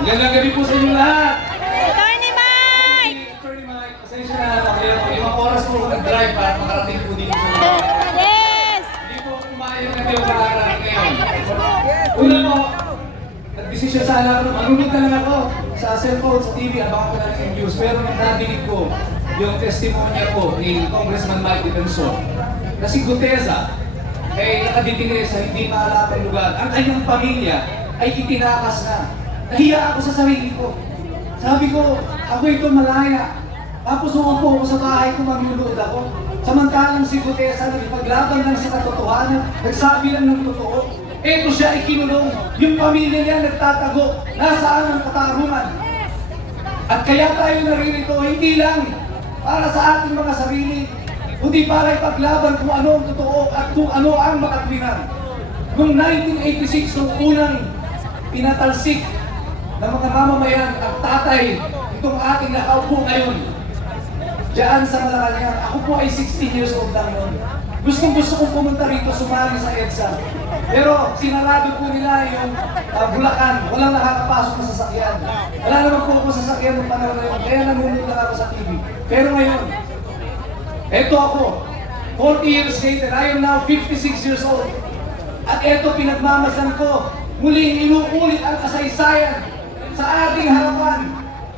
Magandang gabi po sa inyo lahat. Attorney Mike! Attorney Mike, pasensya na. Kaya 5 oras po nag-drive para makarating po dito. Yes! Hindi po kumain na kayo makarating ngayon. Una po, nag-desisyon sana ako. Manunod na lang ako sa cellphone, sa TV, abangan ko na lang yung views. Pero nadinig ko yung testimonya po ni Congressman Mike Defensor na si Guteza ay nakaditingin sa hindi maalaman lugar. Ang kanyang pamilya ay itinakas na. Nahiya ako sa sarili ko. Sabi ko, ako ito malaya. Tapos umupo ako sa bahay ko, magluluod ako. Samantalang si Guteza nagpaglaban lang sa katotohanan, nagsabi lang ng totoo. Eto siya ay kinulong. Yung pamilya niya nagtatago. Nasaan ang katarungan? At kaya tayo naririto, hindi lang para sa ating mga sarili, kundi para ipaglaban kung ano ang totoo at kung ano ang makatwiran. Noong 1986, nung unang pinatalsik ng mga mamamayan at tatay, itong ating nakaupo ngayon, diyan sa Malacanang. Ako po ay 16 years old lang noon. Gusto kong pumunta rito, sumali sa EDSA. Pero sinarado po nila yung Bulacan. Walang nakakapasok na sasakyan. Wala naman po ako sasakyan ng panahon na yun. Kaya nanonood lang ako sa TV. Pero ngayon, eto ako. 40 years later, I am now 56 years old. At eto pinagmamasan ko. Muling inuulit ang kasaysayan sa ating harapan.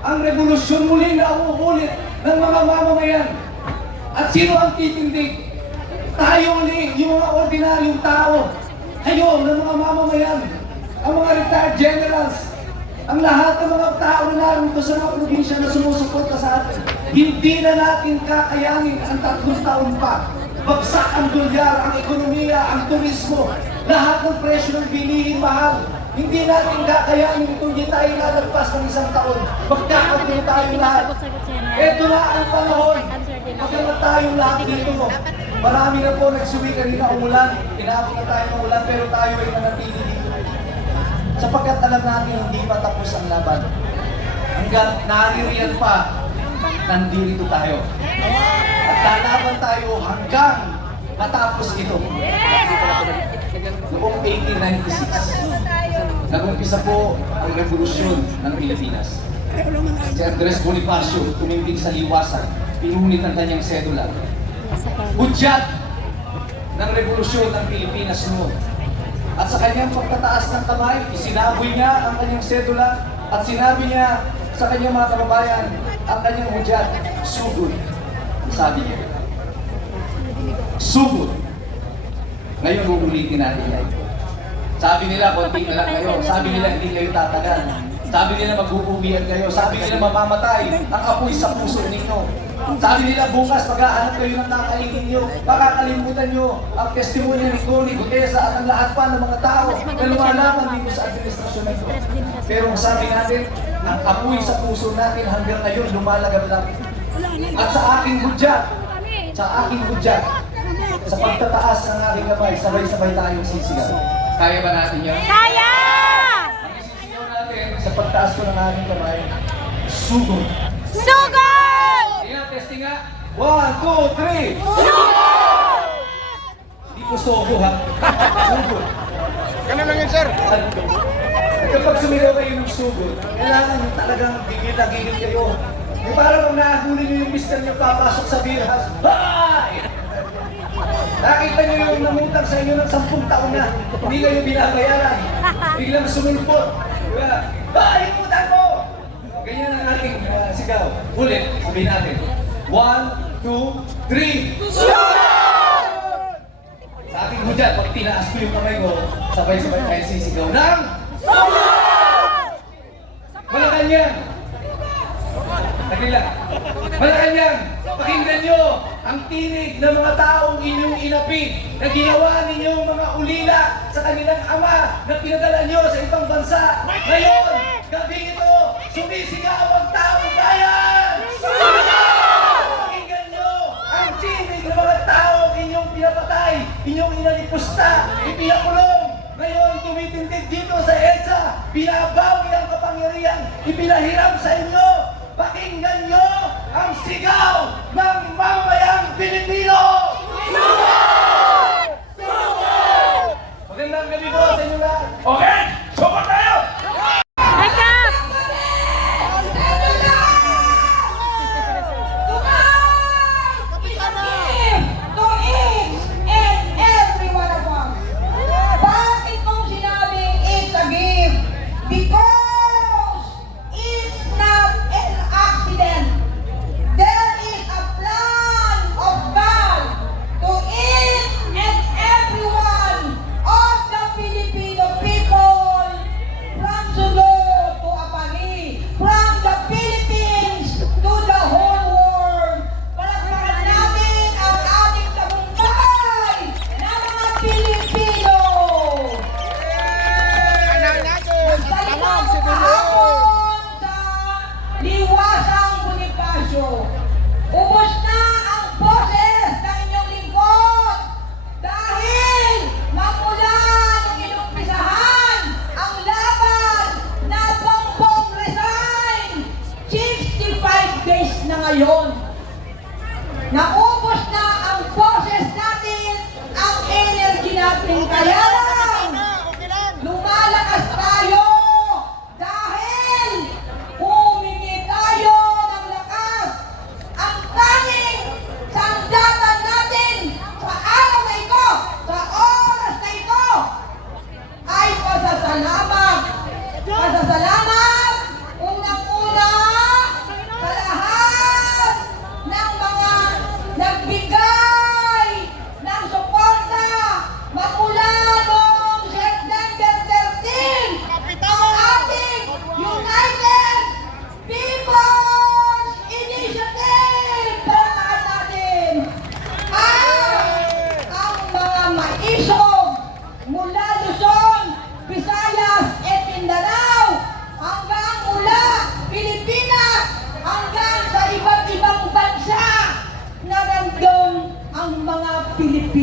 Ang revolusyon muling nauulit ng mga mamamayan. At sino ang titindig? Tayo ulit, yung mga ordinaryong tao. Kayo, ng mga mamamayan, ang mga retired generals, ang lahat ng mga tao na narito sa mga probinsya na sumusuporta sa atin. Hindi na natin kakayanin ang 3 taon pa. Bagsak ang dolyar, ang ekonomiya, ang turismo, lahat ng presyo ng bilihin mahal. Hindi natin kakayanin kung hindi tayo lalagpas ng 1 taon. Magkakagulo tayo lahat. Ito na ang panahon. Magkakagulo tayo lahat dito. Marami na po nagsuwi kanina umulan. Inaabot na tayo ng ulan pero tayo ay manatili dito. Sapagkat alam natin hindi pa tapos ang laban. Hanggang naririyan pa, nandito tayo. At lalaban tayo hanggang matapos ito. Noong 1896, nag-umpisa po ang revolusyon ng Pilipinas. Si Andres Bonifacio tumindig sa liwasan, pinunit ang kanyang sedula. Hudyat ng revolusyon ng Pilipinas noon. At sa kanyang pagtataas ng kamay, isinaboy niya ang kanyang sedula at sinabi niya sa kanyang mga kababayan ang kanyang hudyat, sugod. Sabi niya, sugod. Ngayon uulitin natin yan. Sabi nila, konti na lang kayo. Sabi nila, hindi kayo tatagal. Sabi nila, mag-uuwihan kayo. Sabi nila, mamamatay ang apoy sa puso ninyo. Sabi nila, bukas maghahanap kayo ng nakaingin nyo. Makakalimutan nyo ang testimonya ni Connie Guteza at ang lahat pa ng mga tao na lumalaman dito sa administrasyon nito. Pero ang sabi natin, ang apoy sa puso natin hanggang ngayon lumalagab lang. At sa aking hudyat, sa pagtataas ng aking kamay, sabay-sabay tayong sisigaw. Kaya ba natin yan? Kaya! Ang isisigaw natin sa pagtaas ko ng aking kamay, sugod. Sugod! Tingnan, testing nga. 1, 2, 3. Sugod! Hindi ko sogo ha. Sugod. Ganun lang yun, sir. At kapag sumigaw kayo ng sugod, kailangan yung talagang gigil na gigil kayo. Yung parang kung nahuli nyo yung mister nyo papasok sa beer house. Hay! Nakita nyo yung namutang sa inyo ng 10 taon na, hindi kayo binabayaran. Biglang sumulpot. Diba? Hay! Utang mo! Ganyan ang ating sigaw. Ulit, sabihin natin. 1, 2, 3. Sugod! Sa ating hudyat, pag tinaas ko yung kamay ko, sabay-sabay tayo sisigaw ng sugod! Malacanang! Nakila. Malacanang, pakinggan nyo ang tinig ng mga taong inyong inapit na ginawa ninyong mga ulila sa kanilang ama na pinadala nyo sa ibang bansa. Ngayon, gabi ito, sumisigaw ang taong bayan! Pakinggan nyo ang tinig ng mga taong inyong pinapatay, inyong inalipusta, ipinakulong. Ngayon, tumitindig dito sa EDSA, binabawi ang kapangyarihan, ipinahiram sa inyo. Pakinggan nyo ang sigaw ng mamamayang Pilipino! Sugod! Sugod! Magandang gabi po sa inyo lahat. Okay! Sugod tayo! Wake up!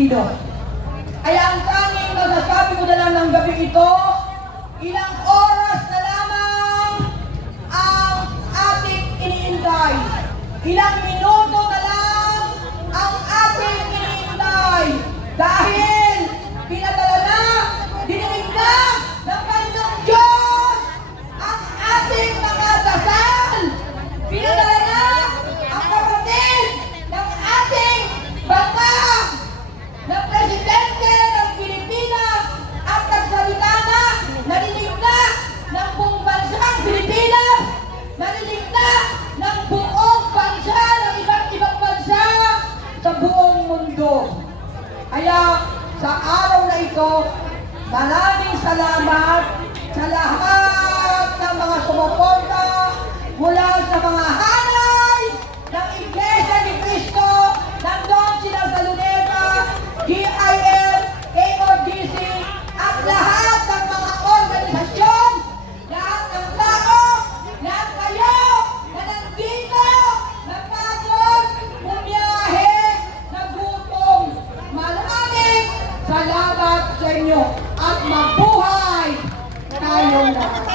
Pilipino. Kaya ang tanging masasabi ko na lang ng gabi ito, ilang oras na lamang ang ating iniintay. Ilang minuto na lang ang ating iniintay. Dahil pinadala na, dininig na ng Panginoong Diyos ang ating mga dasal. Pinadala na ang kapatid ng ating bansa ng Presidente ng Pilipinas at nagsalita na, narinig na ng buong bansang Pilipinas, narinig na ng buong bansa, ng iba't ibang bansa sa buong mundo. Kaya sa araw na ito, maraming salamat sa lahat ng mga sumuporta mula sa mga hanay ng Iglesia ni Cristo, nandun sila sa Luneta, GIL, AODC, at lahat ng mga organisasyon, lahat ng tao, lahat kayo na nandito, napagod, bumiyahe, nagutom. Maraming salamat sa inyo at mabuhay tayong lahat.